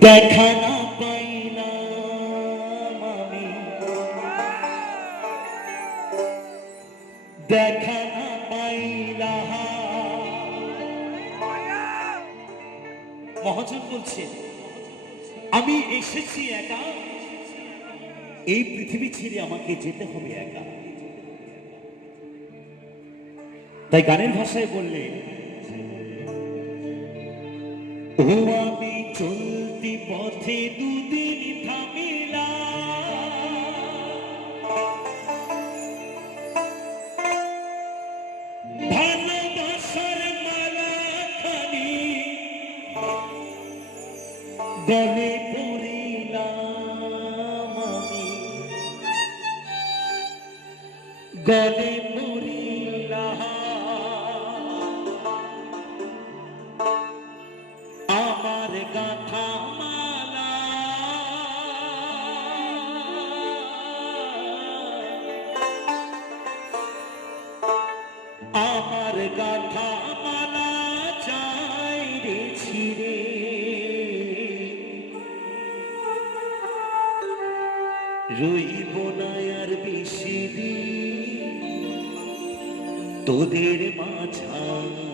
দেখা না পাইলাম আমি। দেখা না পাইলাম। মহাজন বলছে আমি এসেছি একা। এই পৃথিবী ছেড়ে আমাকে যেতে হবে একা। তাই গানের ভাষায় বললে ও আমি চলতি পথে দুদিন ভালোবাসার মালা খানি গলে পড়িলাম আমি। গলে আমার গাথা মালা চাই রে ছিড়ে। রইব না আর তোদের মাঝারে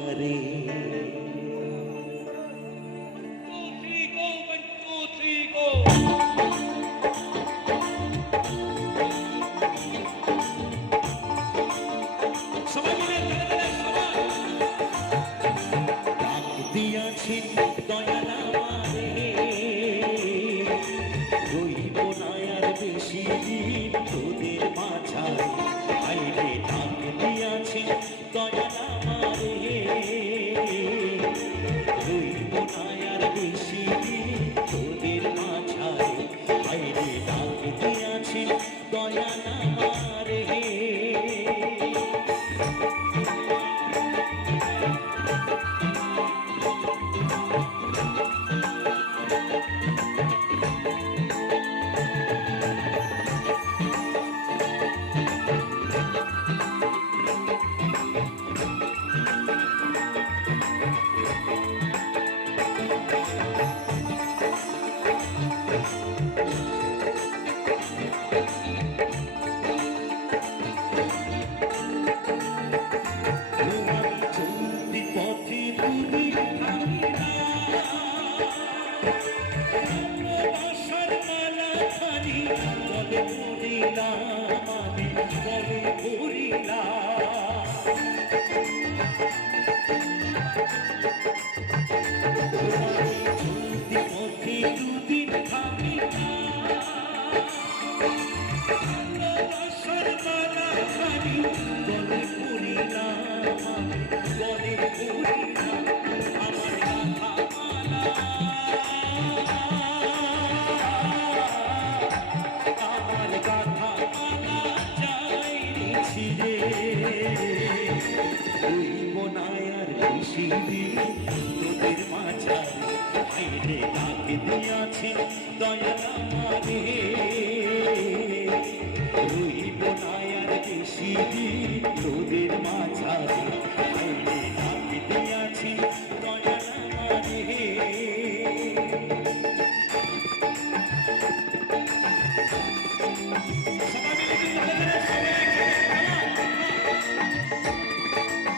পড়িলাম আমি গলে ছিড়ে তুই না আর বেশি তোদের মাঝা দয়া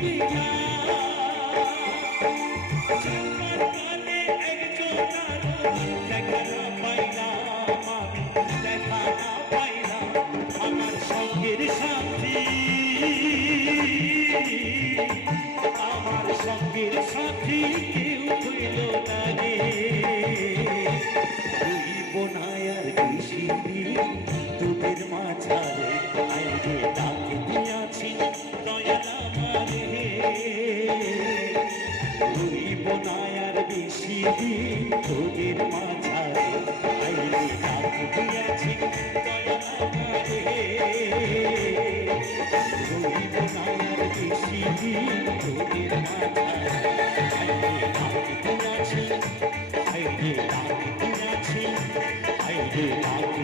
Obrigado. তোদের মাঝারে আইরে ডাকে দিয়াছি দয়াল আমারে রইব না আর বেশি তোদের মাঝারে আইরে ডাকে দিয়াছি আইরে ডাকে দিয়াছি আইরে ডাকে